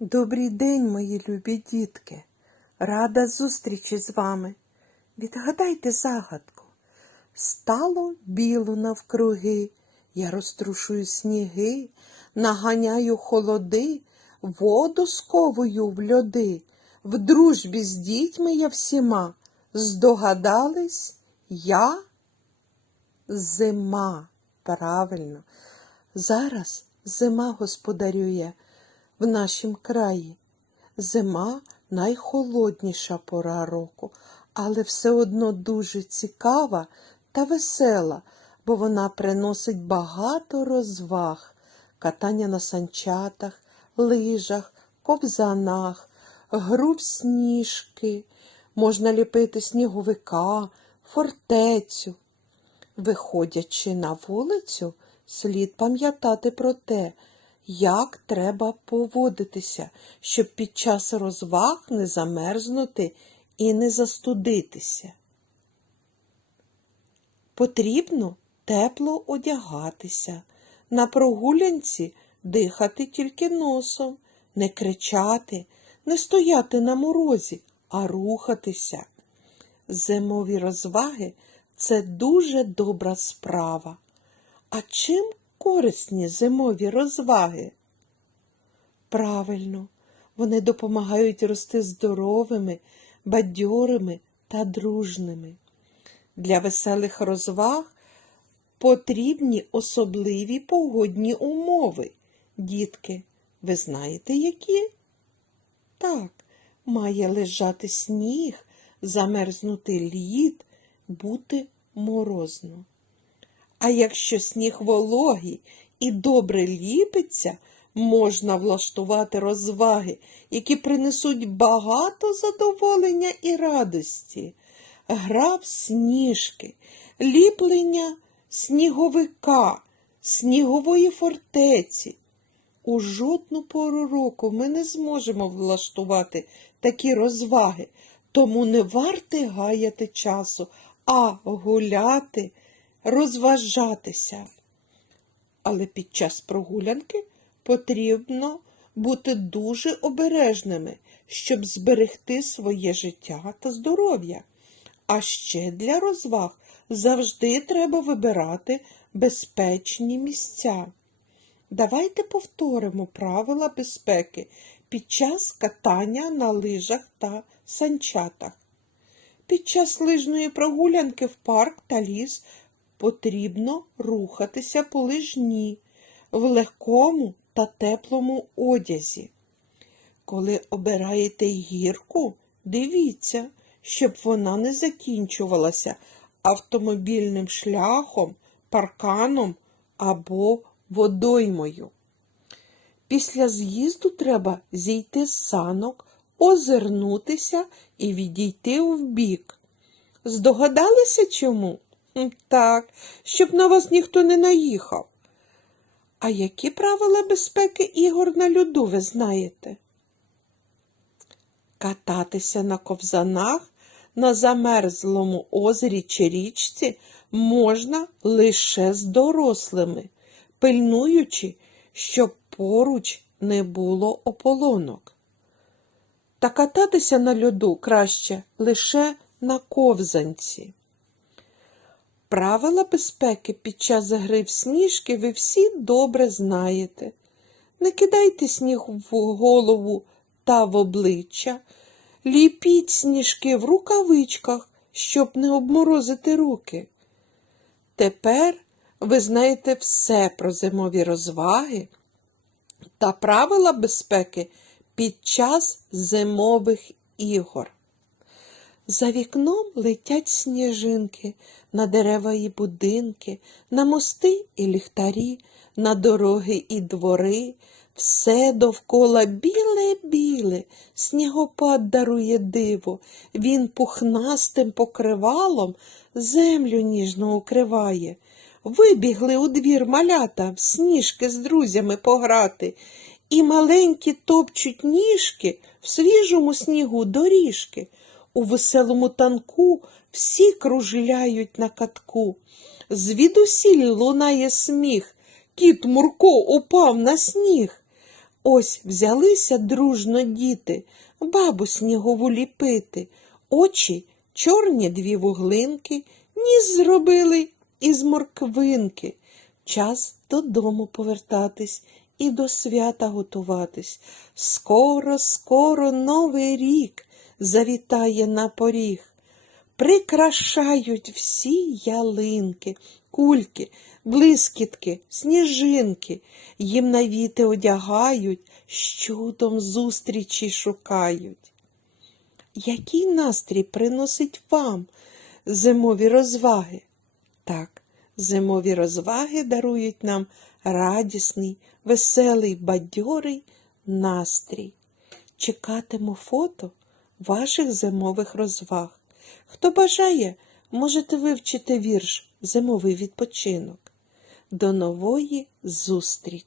Добрий день, мої любі дітки. Рада зустрічі з вами. Відгадайте загадку. Стало біло навкруги, я розтрушую сніги, наганяю холоди, воду сковую в льоди. В дружбі з дітьми я всіма. Здогадались, я зима. Правильно. Зараз зима господарює в нашім краї. Зима найхолодніша пора року, але все одно дуже цікава та весела, бо вона приносить багато розваг, катання на санчатах, лижах, ковзанах, гру сніжки, можна ліпити сніговика, фортецю. Виходячи на вулицю, слід пам'ятати про те, як треба поводитися, щоб під час розваг не замерзнути і не застудитися. Потрібно тепло одягатися, на прогулянці дихати тільки носом, не кричати, не стояти на морозі, а рухатися. Зимові розваги це дуже добра справа. А чим корисні зимові розваги? Правильно, вони допомагають рости здоровими, бадьорими та дружними. Для веселих розваг потрібні особливі погодні умови. Дітки, ви знаєте які? Так, має лежати сніг, замерзнути лід, бути морозно. А якщо сніг вологий і добре ліпиться, можна влаштувати розваги, які принесуть багато задоволення і радості. Гра в сніжки, ліплення сніговика, снігової фортеці. У жодну пору року ми не зможемо влаштувати такі розваги, тому не варте гаяти часу, а гуляти, розважатися. Але під час прогулянки потрібно бути дуже обережними, щоб зберегти своє життя та здоров'я. А ще для розваг завжди треба вибирати безпечні місця. Давайте повторимо правила безпеки під час катання на лижах та санчатах. Під час лижної прогулянки в парк та ліс потрібно рухатися по лижні в легкому та теплому одязі. Коли обираєте гірку, дивіться, щоб вона не закінчувалася автомобільним шляхом, парканом або водоймою. Після з'їзду треба зійти з санок, озирнутися і відійти вбік. Здогадалися чому? Так, щоб на вас ніхто не наїхав. А які правила безпеки ігор на льоду ви знаєте? Кататися на ковзанах на замерзлому озері чи річці можна лише з дорослими, пильнуючи, щоб поруч не було ополонок. Та кататися на льоду краще лише на ковзанці. Правила безпеки під час гри в сніжки ви всі добре знаєте. Не кидайте сніг в голову та в обличчя, ліпіть сніжки в рукавичках, щоб не обморозити руки. Тепер ви знаєте все про зимові розваги та правила безпеки під час зимових ігор. За вікном летять сніжинки на дерева і будинки, на мости і ліхтарі, на дороги і двори. Все довкола біле-біле, снігопад дарує диво, він пухнастим покривалом землю ніжно укриває. Вибігли у двір малята в сніжки з друзями пограти, і маленькі топчуть ніжки в свіжому снігу доріжки. У веселому танку всі кружляють на катку. Звідусіль лунає сміх, кіт Мурко упав на сніг. Ось взялися дружно діти, бабу снігову ліпити. Очі чорні дві вуглинки, ніс зробили із морквинки. Час додому повертатись і до свята готуватись. Скоро, скоро новий рік завітає на поріг. Прикрашають всі ялинки, кульки, блискітки, сніжинки. Їм навіти одягають, з чудом зустрічі шукають. Який настрій приносить вам зимові розваги? Так, зимові розваги дарують нам радісний, веселий, бадьорий настрій. Чекатиму фото ваших зимових розваг. Хто бажає, можете вивчити вірш Зимовий відпочинок. До нової зустрічі!